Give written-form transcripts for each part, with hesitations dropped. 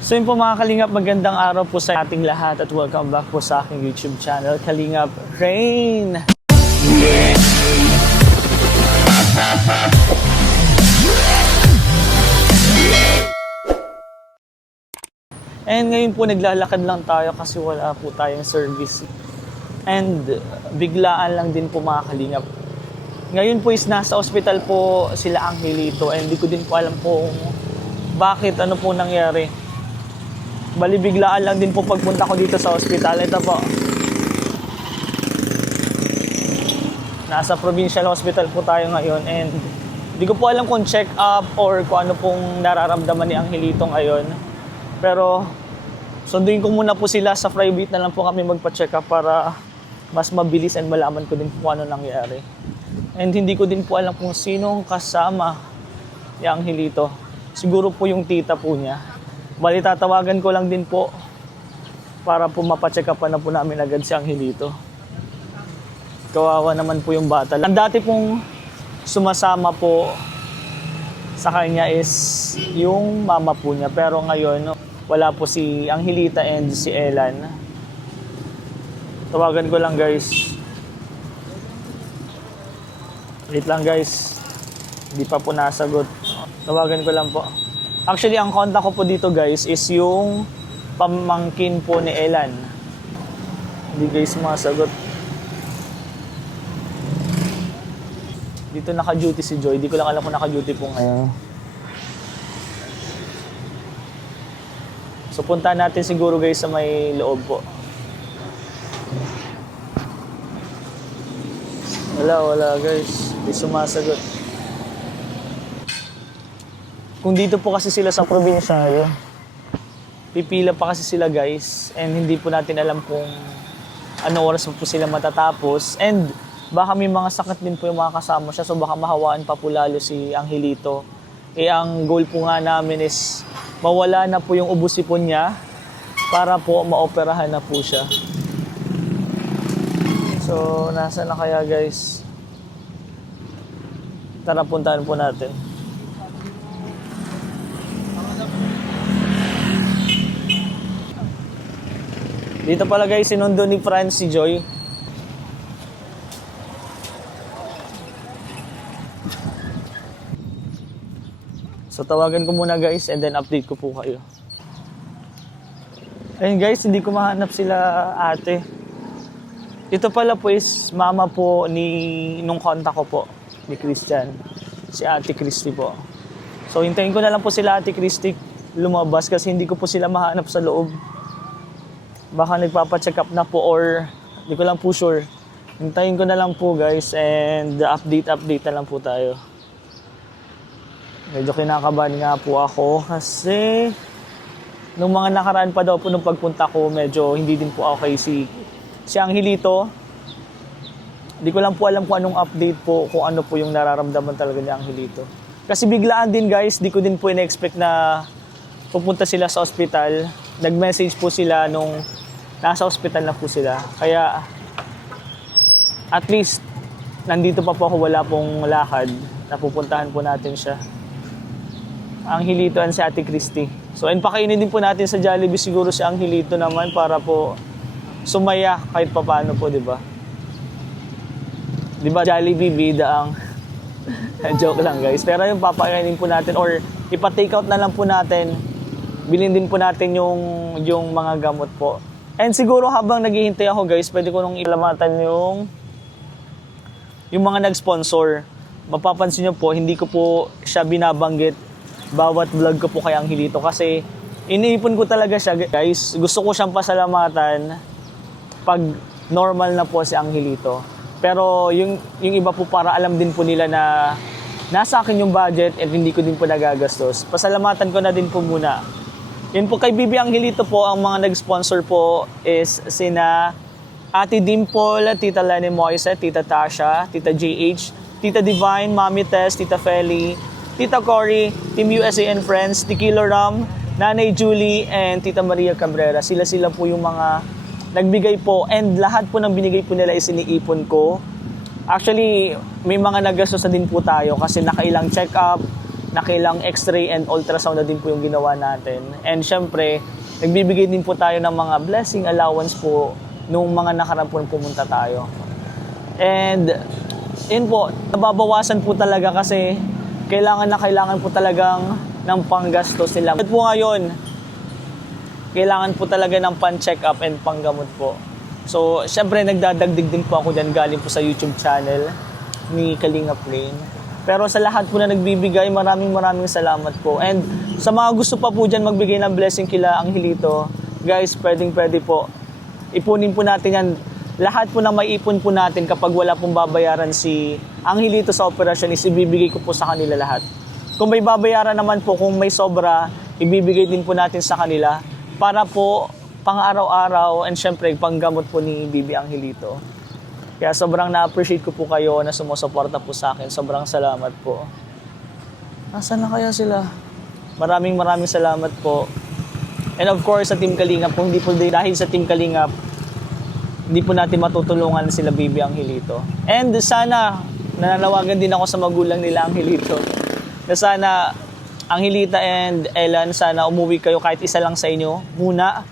So yun po mga Kalingap, magandang araw po sa ating lahat at welcome back po sa aking YouTube channel, Kalingap Rain. And ngayon po naglalakad lang tayo kasi wala po tayong service. And biglaan lang din po mga Kalingap. Ngayon po is nasa ospital po sila Angelito and di ko din po alam po bakit, ano po nangyari. Bali biglaan lang din po pagpunta ko dito sa ospital. Ito po. Nasa provincial hospital po tayo ngayon and di ko po alam kung check up or kung ano pong nararamdaman ni Angelito ngayon. Pero sunduin ko muna po sila sa private na lang po kami magpa-check up para mas mabilis and malaman ko din po ano nangyari. And hindi ko din po alam kung sinong kasama ni Angelito. Siguro po yung tita po niya. Bali tatawagan ko lang din po para po mapacheck up na po namin agad si Angelito. Kawawa naman po yung bata. Ang dati pong sumasama po sa kanya is yung mama po niya. Pero ngayon wala po si Angelita and si Elan. Tawagan ko lang guys. Wait lang guys. Hindi pa po nasagot. Tawagan ko lang po. Actually, ang contact ko po dito guys is yung pamangkin po ni Elan. Hindi guys masagot. Dito naka-duty si Joy. Di ko lang alam kung naka-duty po ngayon. So punta natin siguro guys sa may loob po. Wala guys. Hindi sumasagot. Kung dito po kasi sila sa probinsya, pipila pa kasi sila guys. And hindi po natin alam kung anong oras po sila matatapos. And baka may mga sakit din po yung mga kasama siya. So baka mahawaan pa po lalo si Angelito. Ang goal po nga namin is mawala na po yung ubusipon niya para po maoperahan na po siya. So, nasa na kaya guys? Tara, puntahan po natin. Dito pala guys, sinundo ni Franz si Joy. So tawagan ko muna guys and then update ko po kayo. Ayun guys, hindi ko mahanap sila ate. Ito pala po is mama po nung contact ko po, ni Christian. Si Ate Christy po. So hintayin ko na lang po sila Ate Christy lumabas kasi hindi ko po sila mahanap sa loob. Baka nagpapacheck up na po or hindi ko lang po sure. Hintayin ko na lang po guys and update na lang po tayo. Medyo kinakabahan nga po ako kasi nung mga nakaraan pa daw po nung pagpunta ko, medyo hindi din po okay si Angelito. Hindi ko lang po alam kung anong update po, kung ano po yung nararamdaman talaga ni Angelito. Kasi biglaan din guys, di ko din po in-expect na pupunta sila sa ospital. Nag-message po sila nung nasa ospital na po sila. Kaya at least nandito pa po ako, wala pong lakad. Napupuntahan po natin siya. Angelito and si Ate Christy. So, and pakainin din po natin sa Jollibee siguro si Angelito naman para po sumaya kahit papaano po, di ba? Di ba Jollibee bida ang joke lang guys. Pero yung papakainin po natin or ipa-take out na lang po natin. Bilhin din po natin yung mga gamot po. And siguro habang naghihintay ako guys, pwede ko nung ilamatan yung mga nag-sponsor. Mapapansin nyo po, hindi ko po siya binabanggit bawat vlog ko po kay Angelito kasi iniipon ko talaga siya guys. Gusto ko siyang pasalamatan pag normal na po si Angelito. Pero yung iba po para alam din po nila na nasa akin yung budget at hindi ko din po nagagastos. Pasalamatan ko na din po muna. Yun po kay Bibi Angelito po, ang mga nag-sponsor po is sina Ate Dimple, Tita Lenny Moise, Tita Tasha, Tita JH, Tita Divine, Mami Tess, Tita Feli, Tita Cory, Team USA and Friends, Tikilo Ram, Nanay Julie, and Tita Maria Cabrera. Sila po yung mga nagbigay po and lahat po ng binigay po nila is iniipon ko. Actually, may mga nagastos na din po tayo kasi nakailang check-up, nakilang x-ray and ultrasound na din po yung ginawa natin. And syempre, nagbibigay din po tayo ng mga blessing allowance po nung mga nakaraan po pumunta tayo. And yun po, nababawasan po talaga kasi kailangan po talagang ng panggastos nila. At po ngayon, kailangan po talaga ng pan-check up and panggamot po. So, syempre nagdadagdig din po ako dyan galing po sa YouTube channel ni Kalinga Plain. Pero sa lahat po na nagbibigay, maraming salamat po. And sa mga gusto pa po dyan magbigay ng blessing kila Angelito, guys, pwede po. Ipunin po natin yan. Lahat po na maiipon po natin kapag wala pong babayaran si Angelito sa operasyon is ibibigay ko po sa kanila lahat. Kung may babayaran naman po, kung may sobra, ibibigay din po natin sa kanila para po pang-araw-araw and syempre panggamot po ni Bibi Angelito. Kaya sobrang na-appreciate ko po kayo na sumusuporta po sa akin. Sobrang salamat po. Nasaan na kaya sila? Maraming salamat po. And of course, sa Team Kalingap, kung hindi po dahil sa Team Kalingap, hindi po natin matutulungan sila Bibi Angelito. And sana, nananawagan din ako sa magulang nila Angelito, na sana Angelita and Ellen, sana umuwi kayo kahit isa lang sa inyo muna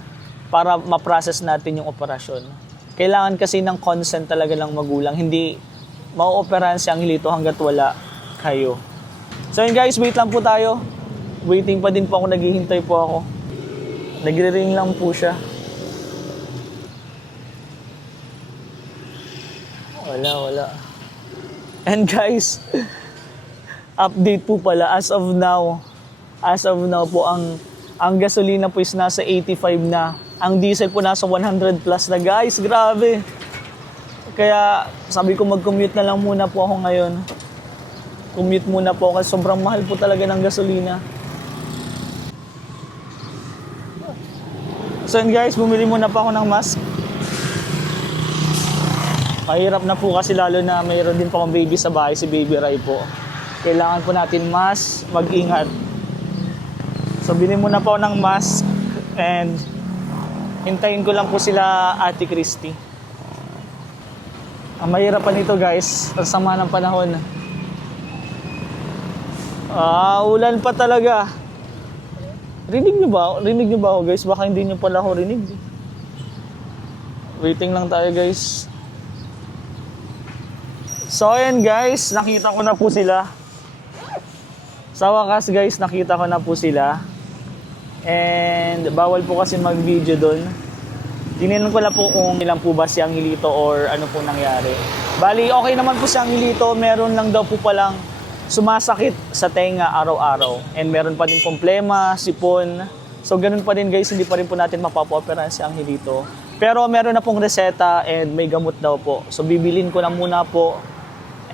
para ma-process natin yung operasyon. Kailangan kasi ng consent talaga ng magulang. Hindi mau-operahan si Angelito hanggat wala kayo. So yun guys, wait lang po tayo. Waiting pa din po ako, naghihintay po ako. Nagre-ring lang po siya. Wala. And guys, update po pala, as of now po, ang gasolina po is nasa 85 na. Ang diesel po nasa 100 plus na, guys. Grabe. Kaya sabi ko mag-commute na lang muna po ako ngayon. Commute muna po kasi sobrang mahal po talaga ng gasolina. So yun guys, bumili muna pa ako ng mask. Mahirap na po kasi lalo na mayroon din po akong baby sa bahay, si Baby Rai po. Kailangan po natin mas mag-ingat. So bili muna po ako ng mask and hintayin ko lang po sila Ate Christy. Ang mahirap pa nito guys, sa sama ng panahon. Ulan pa talaga. Rinig niyo ba ako guys? Baka hindi niyo pala ako rinig. Waiting lang tayo guys. So ayan guys, nakita ko na po sila. Sa wakas guys, nakita ko na po sila. And bawal po kasi mag-video doon. Tinignan ko lang po kung ilan po ba si Angelito or ano po nangyari. Bali, okay naman po si Angelito. Meron lang daw po palang sumasakit sa tenga araw-araw. And meron pa din problema, sipon. So ganun pa din guys, hindi pa rin po natin mapapa-operahan si Angelito. Pero meron na pong reseta and may gamot daw po. So bibilin ko na muna po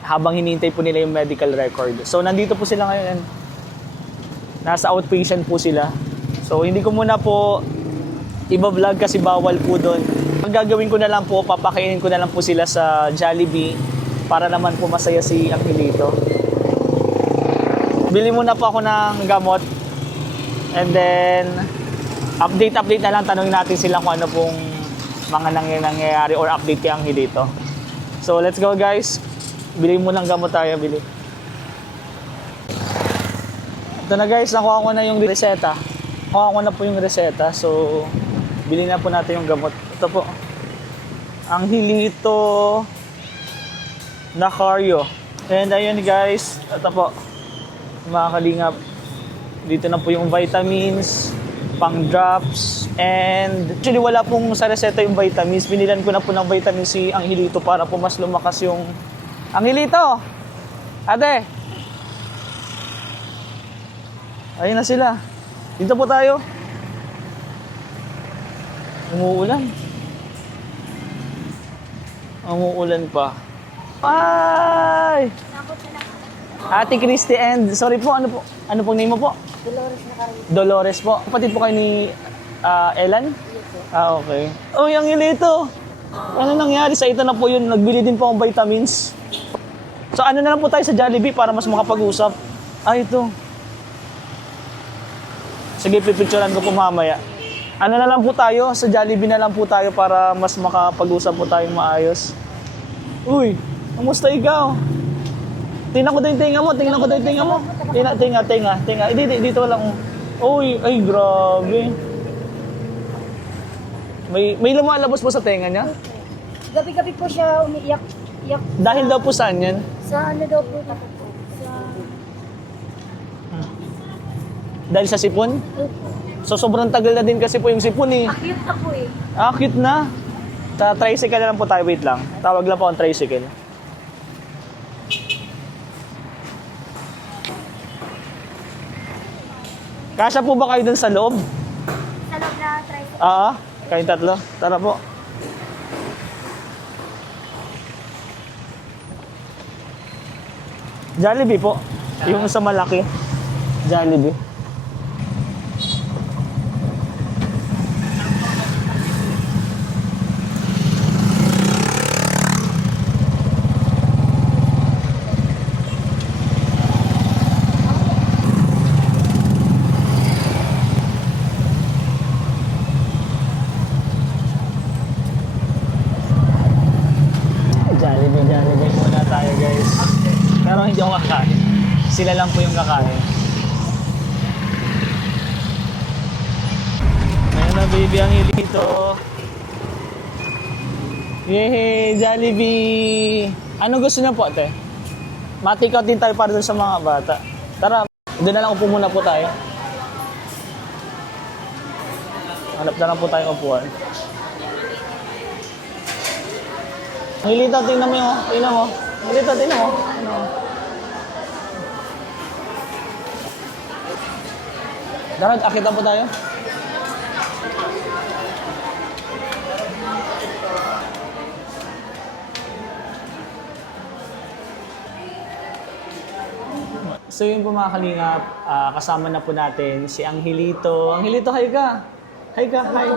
habang hinihintay po nila yung medical record. So nandito po sila ngayon. Nasa outpatient po sila. So hindi ko muna po iba-vlog kasi bawal po doon. Ang gagawin ko na lang po, papakainin ko na lang po sila sa Jollibee para naman po masaya si Angelito. Bili muna po ako ng gamot. And then update na lang, tanungin natin sila kung ano pong mga nangyayari or update kay Angelito. So let's go guys. Bili mo ng gamot tayo, bili. Ito na guys, nakuha ko na yung reseta. Nakuha ko na po yung reseta. So bili na po natin yung gamot. Ito po. Angelito Nacario. And ayun guys, ito po. Mga kalingap. Dito na po yung vitamins, pang drops, and actually wala pong sa reseta yung vitamins. Binilan ko na po ng vitamin si Angelito para po mas lumakas yung Angelito! Ate! Ayun na sila. Dito po tayo. Umuulan. Umuulan pa. Ay! Ate Christy and sorry po, ano pong name mo po? Dolores Nacario. Dolores po. Kapatid po kayo ni Ellen? Yes po. Okay. Oh, yung Angelito. Ano nangyari sa ito na po yun? Nagbili din po akong vitamins. So ano na lang po tayo sa Jollibee para mas makapag-usap. Ito. Sige, pipicturean ko po mamaya. Ano na lang po tayo? Sa Jollibee na lang po tayo para mas makapag-usap po tayong maayos. Uy, kamusta ikaw? Tingnan ko daw yung tinga mo, tingnan ko daw yung tinga mo. Tinga. Dito lang. Uy, ay grabe. May lumalabas po sa tenga niya? Gabi-gabi po siya umiiyak. Dahil daw po saan yan? Sa ano daw po takot po? Sa... Dahil sa sipon? Opo. So sobrang tagal na din kasi po yung sipon eh. Akit na po eh. Cute na. Tricycle na lang po tayo, wait lang. Tawag lang po ang tricycle. Kasya po ba kayo dun sa loob? Sa loob na tricycle. Kayong tatlo. Tara po. Jollibee po. Yung sa malaki. Jollibee. Jollibee muna tayo guys. Pero hindi ako kakain. Sila lang po yung kakain. Ayun na baby ang hilito. Yehey! Jollibee! Ano gusto niyo po ate? Matikaw din tayo para dun sa mga bata. Tara, doon na lang upo muna po tayo. Hanap na lang po tayong upuan. Hilito, tingnan mo yung, tingnan mo. Hilito, tingnan mo. Ano? Dapat, akita po tayo. So yun po mga kalingap, kasama na po natin si Angelito. Angelito, hi ka! Hi ka, hi!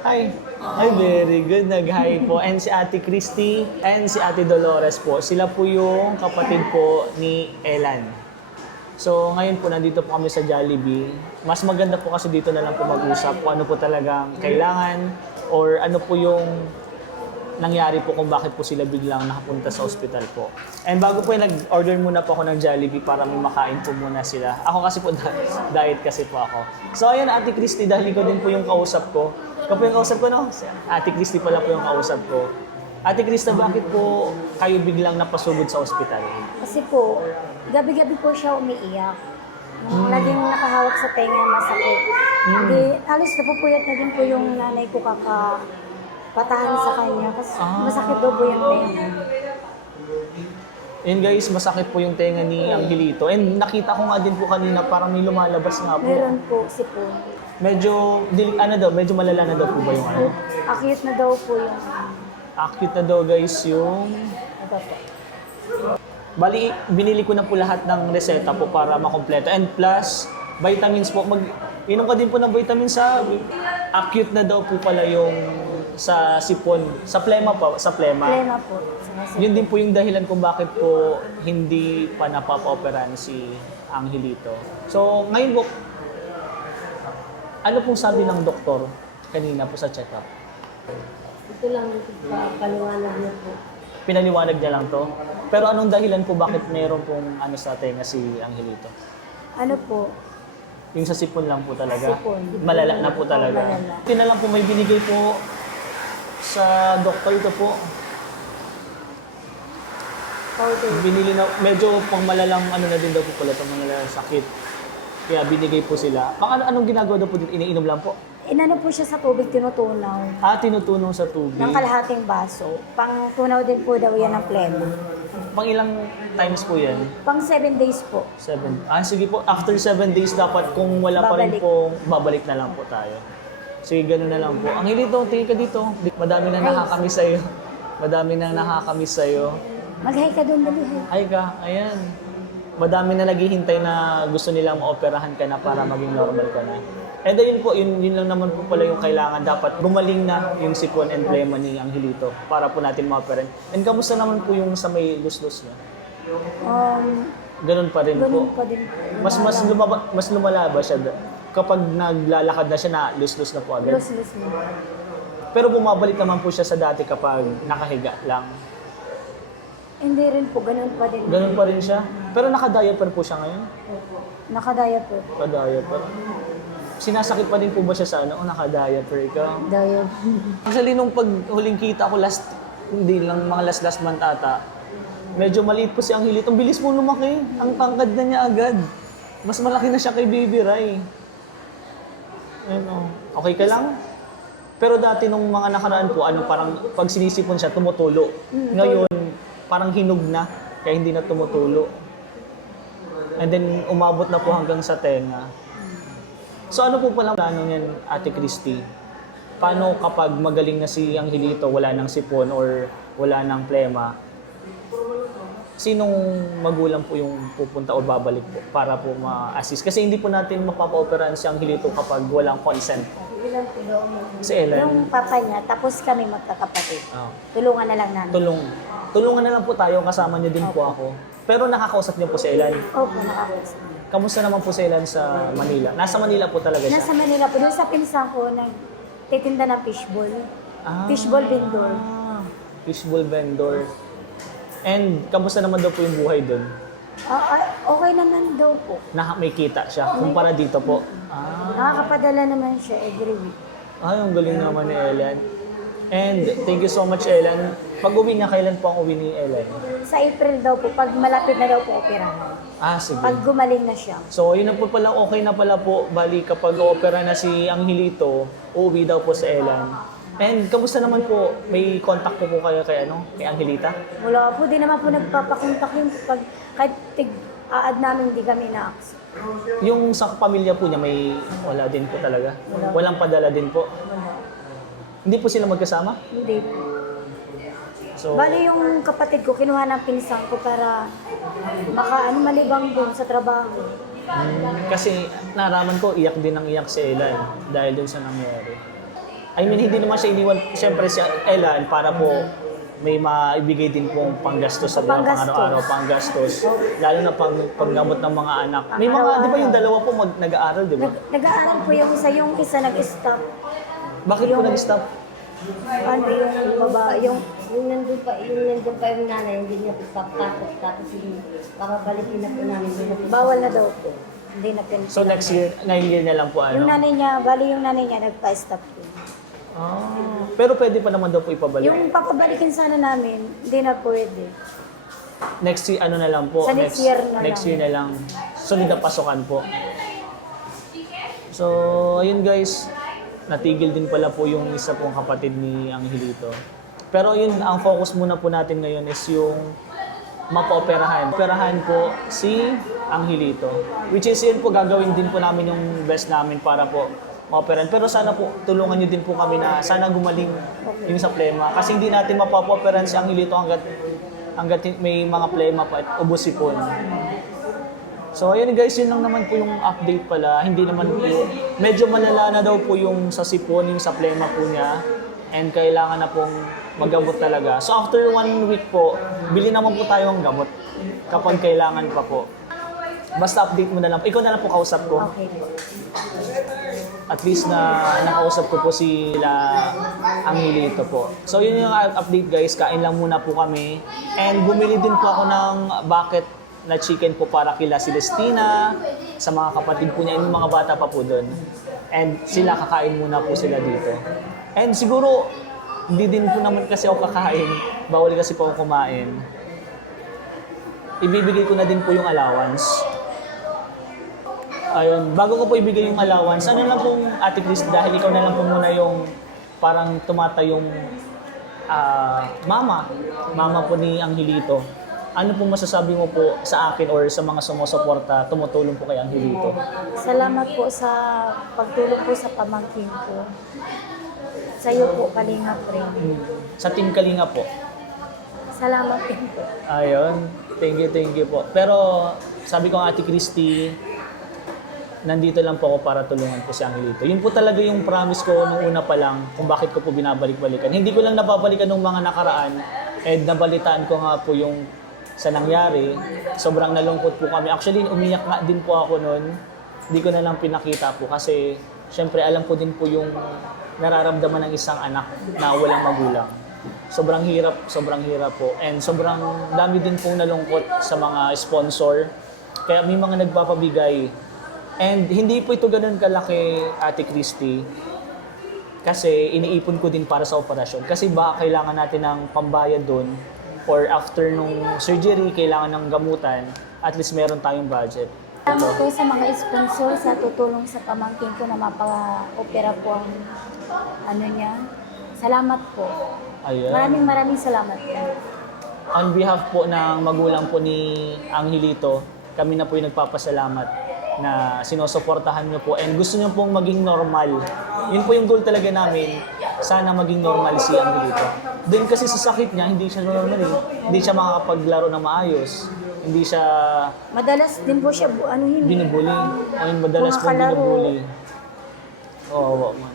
Hi! Hi, very good. Nag-hi po. And si Ate Christy and si Ate Dolores po. Sila po yung kapatid po ni Elan. So ngayon po, nandito po kami sa Jollibee. Mas maganda po kasi dito na lang po mag-usap kung ano po talagang kailangan or ano po yung nangyari po kung bakit po sila biglang nakapunta sa ospital po. And bago po nag-order muna po ako ng Jollibee para may makain po muna sila. Ako kasi po, diet kasi po ako. So ayun, Ate Christy, dahil ikaw din po yung kausap ko. Ikaw po yung kausap ko, no? Ate Christy pala po yung kausap ko. Ate Christy, bakit po kayo biglang napasugod sa ospital? Kasi po, gabi-gabi po siya umiiyak. Naging nakahawak sa tenga, masakit. Hindi, alis na po puyat na din po yung nanay ko kakapatahan sa kanya. Kasi masakit daw po yung tenga. And guys, masakit po yung tenga ni Angelito. And nakita ko nga din po kanina, parang may lumalabas nga po. Meron po, sipon. Medyo, medyo malala na daw po ba yung ano? Akit na daw po yung... Acute na daw guys yung... Ito po. Bali, binili ko na po lahat ng reseta po para makompleto. And plus, vitamins po. Inom ka din po ng vitamins sa... Acute na daw po pala yung sa sipon. Sa plema pa, sa plema. Plema po. Yun din po yung dahilan kung bakit po hindi pa napapa-operan si Angelito. So, ngayon po, ano pong sabi ng doktor kanina po sa check-up? Ito lang, paliwanag niya po. Pinaliwanag niya lang to. Pero anong dahilan po bakit meron pong ano sa tenga si Angelito? Ano po? Yung sa sipon lang po talaga? Sipon. Malala na po talaga? Malala. Ito na lang po may binigay po sa doktor ito po. Powder. Binili na, medyo pang malalang ano na din daw po pala, pang malalang sakit. Kaya binigay po sila. Anong ginagawa daw po dito? Iniinom lang po? Inano po siya sa tubig, tinutunaw. Tinutunaw sa tubig. Ng kalahating baso. Pang tunaw din po daw yan ng plema. Pang ilang times po yan? Pang 7 days po. 7. Sige po, after 7 days dapat kung wala pa rin Babalik. po, babalik na lang po tayo. Sige, gano'n na lang po. Angelito, tingin ka dito. Madami na nakakamiss sa'yo. Madami na nakakamiss sa'yo. Mag-hi ka doon, dali. Ay ka, ayan. Madami na naghihintay na gusto nilang maoperahan ka na para maging normal ka na. And ayun po, yun lang naman po pala yung kailangan. Dapat gumaling na yung sipon and plema ni Angelito para po natin ma-operahan. And kamusta naman po yung sa may luslos niya? Ganun pa rin Ganun po. pa din po. Mas lumala ba siya kapag naglalakad na siya na lus-lus na po agad? Lus-lus mo. Pero bumabalik naman po siya sa dati kapag nakahiga lang. Hindi rin po, ganun pa din. Ganun pa rin siya. Pero naka-diaper po siya ngayon? Nakadaya po. Naka-diaper. Sinasakit pa din po ba siya sa ano? O naka-diaper ka? Daya. Actually, nung pag huling kita ko hindi lang mga last month ata, medyo maliit po si Angelito. Ang bilis mo lumaki. Ang tangkad na niya agad. Mas malaki na siya kay Baby Rai. Ano, okay ka lang? Pero dati nung mga nakaraan po, parang pag sinisipon siya, tumutulo. Ngayon, parang hinog na, kaya hindi na tumutulo. And then, umabot na po hanggang sa tenga. So ano po palang plano niyan, Ate Christy? Paano kapag magaling na si Angelito, wala nang sipon or wala nang plema? Sinong magulang po yung pupunta o babalik po para po ma-assist? Kasi hindi po natin mapapa-operahan si Angelito kapag walang consent. Ilan po daw mo? Si Ellen. Yung papa niya, tapos kami magkakapatid. Oh. Tulungan na lang namin. Tulungan na lang po tayo, kasama niyo din po ako. Pero nakakausap niyo po si Ellen. Opo, nakakausap. Kamusta naman po si Ellen sa Manila? Nasa Manila po talaga siya? Nasa Manila po, doon sa pinsan ko, nagtitinda ng fishball. Fishball vendor. Fishball vendor. And kamusta naman daw po yung buhay doon? Okay naman daw po. May kita siya, kumpara dito po. Nakakapadala naman siya every week. Ang galing naman ni Ellen. And thank you so much, Ellen. Pag-uwi niya, kailan po ang uwi ni Ellen? Sa April daw po, pag malapit na daw po operahan. Sige. Pag gumaling na siya. So, yun na po pala, okay na pala po. Bali, kapag opera na si Angelito, uuwi daw po sa Ellen. And kamusta naman po? May contact po kayo kay Angelita? Wala po, di naman po nagpapakontak yun. Pag kahit aad namin, di kami na-accept. Yung sa pamilya po niya, wala din po talaga? Walang padala din po? Hindi po sila magkasama? Hindi po. So, Bali yung kapatid ko, kinuha ng pinsan ko para malibang doon sa trabaho. Kasi naraman ko, iyak din ang iyak si Ellen dahil dun sa nangyari. I mean, hindi naman siya iniwan, siyempre si Ellen, para po may maibigay din pong panggastos sa buwan, pang-araw-araw, panggastos. Lalo na panggamot ng mga anak. May mga, di ba yung dalawa po nag-aaral, di ba? Nag-aaral po yung isa nag-stop. Bakit po nag-stop? Ano yung baba, yung nandun pa yung nanay, hindi niya papasok, tapos yung papabalikin na po namin. bawal na daw po. Hindi na pinag- So next year, ngayong year na lang po Yung nanay niya, yung nanay niya nagpa-stop po. Pero pwede pa naman daw po ipabalik. Yung papabalikin sana namin, hindi na pwede. Next year, na lang po? Sa next year na next lang. year na lang. Sunod na pasukan po. So, ayun guys. Natigil din pala po yung isa pong kapatid ni Angelito. Pero yun, ang focus muna po natin ngayon is yung mapa-operahan. Operahan po si Angelito. Which is yun po, gagawin din po namin yung best namin para po ma-operahan. Pero sana po, tulungan nyo din po kami na sana gumaling yung sa plema. Kasi hindi natin mapapa-operahan si Angelito hanggat may mga plema pa at ubos sipon. So ayun guys, yun lang naman po yung update pala. Hindi naman po, medyo malala na daw po yung sa sipon, yung sa plema po niya. And kailangan na pong maggamot talaga. So after 1 week po, bili naman po tayo ng gamot kapag kailangan pa po. Basta update mo na lang. Ikaw na lang po kausap ko. Okay po. At least na nakausap ko po sila Angelito po. So yun yung update guys, kain lang muna po kami. And bumili din po ako ng bucket na chicken po para kila Celestina, sa mga kapatid po niya, yung mga bata pa po doon. And sila, kakain muna po sila dito. And siguro, hindi din po naman kasi ako kakain, bawal kasi po ako kumain. Ibibigay ko na din po yung allowance. Ayun, bago ko po ibigay yung allowance, ano lang pong Ate Chris, dahil ikaw na lang po muna yung parang tumatayong mama po ni Angelito. Ano po masasabi mo po sa akin or sa mga sumusuporta, tumutulong po kay Angelito? Salamat po sa pagtulong po sa pamangkin ko. Sa iyo po, Kalinga rin. Sa Team Kalinga po. Salamat din po. Ayun, thank you po. Pero sabi ko Ate Christy, nandito lang po ako para tulungan po si Angelito. Yun po talaga yung promise ko nung una pa lang kung bakit ko po binabalik-balikan. Hindi ko lang nababalikan nung mga nakaraan, nabalitaan ko nga po yung sa nangyari. Sobrang nalungkot po kami. Actually, umiyak nga din po ako noon. Hindi ko na lang pinakita po kasi syempre alam ko din po yung nararamdaman ng isang anak na walang magulang. sobrang hirap po. And sobrang dami din pong nalungkot sa mga sponsor. Kaya may mga nagpapabigay. And hindi po ito ganun kalaki, Ate Christy. Kasi iniipon ko din para sa operasyon. Kasi baka kailangan natin ng pambayad doon. Or after nung surgery, kailangan ng gamutan. At least meron tayong budget. Salamat po sa mga sponsor sa tutulong sa pamangkin ko na mapa-opera po ang ano niya. Salamat po. Ayan. Maraming salamat po. On behalf po ng magulang po ni Angelito, kami na po yung nagpapasalamat na sinusuportahan niyo po and gusto niyo pong maging normal. Yun po yung goal talaga namin, sana maging normal si Angelito. Then kasi sa sakit niya, hindi siya normal eh. Hindi siya makakapaglaro na maayos. Hindi siya Madalas din po siya binubuli. Ayun, madalas Mga po kalaro. binubuli. Oo, man.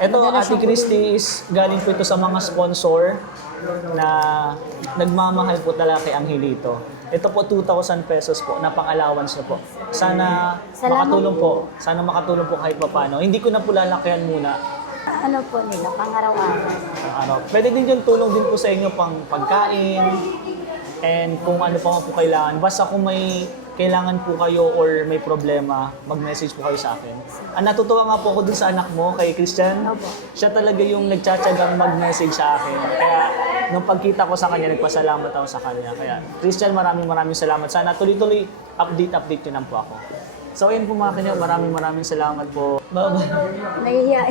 Ito, Madalas Ate siyang Christy, is galing po ito sa mga sponsor na nagmamahal po talaga kay Angelito. Ito po 2,000 pesos po na pang-allowance na po. Sana Salamat makatulong po. Sana makatulong po kahit papaano. Hindi ko na po lalakyan muna. ano po nila, pang-araw-araw. Ano, pwede din yung tulong din po sa inyo pang pagkain and kung ano pa man po kailangan. Basta kung may kailangan po kayo or may problema, mag-message po kayo sa akin. Natutuwa nga po ako dun sa anak mo, kay Christian. Opo. Siya talaga yung nagtsatsagang mag-message sa akin. Kaya nung pagkita ko sa kanya, nagpasalamat ako sa kanya. Kaya Christian, maraming salamat. Sana tuloy-tuloy update yun lang po ako. So ayun po mga kanyo, maraming salamat po. Nahihiya.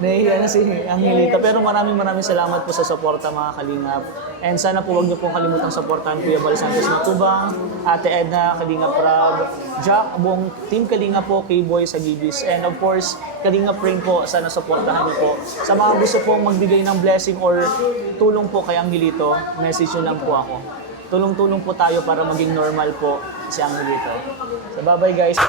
Nahihiya na si Angelita. Pero maraming salamat po sa suporta mga kalingap. And sana po huwag niyo pong kalimutang suportahan Kuya Bal Santos Matubang, Ate Edna, Kalingap Rab, Jack, buong team Kalingap po, K-Boy sa Gibis. And of course, Kalingap rin po, sana suportahan niyo po. Sa mga gusto pong magbigay ng blessing or tulong po kay Angelito, message niyo lang po ako. Tulong-tulong po tayo para maging normal po si Angelito. So bye-bye guys.